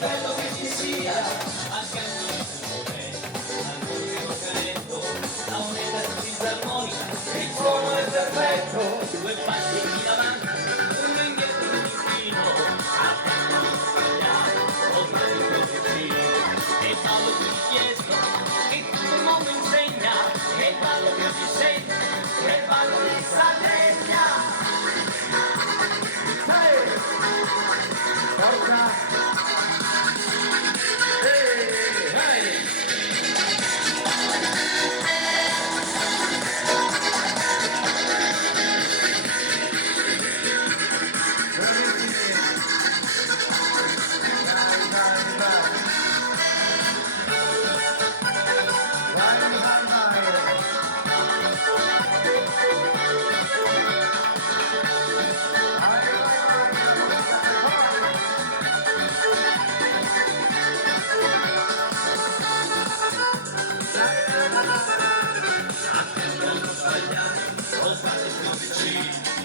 bello che ci sia, accanto a me, al musico canetto, la moneta fisarmonica, il suono è perfetto, due passi in avanti, uno indietro e uno in fino, attento a non sbagliare, oltre il vicino, e Paolo ti chiesto, che tutto il mondo insegna, che ballo che si sente, che ballo di Sardegna. Forza! Attento a non sbagliare, o fate più vicini.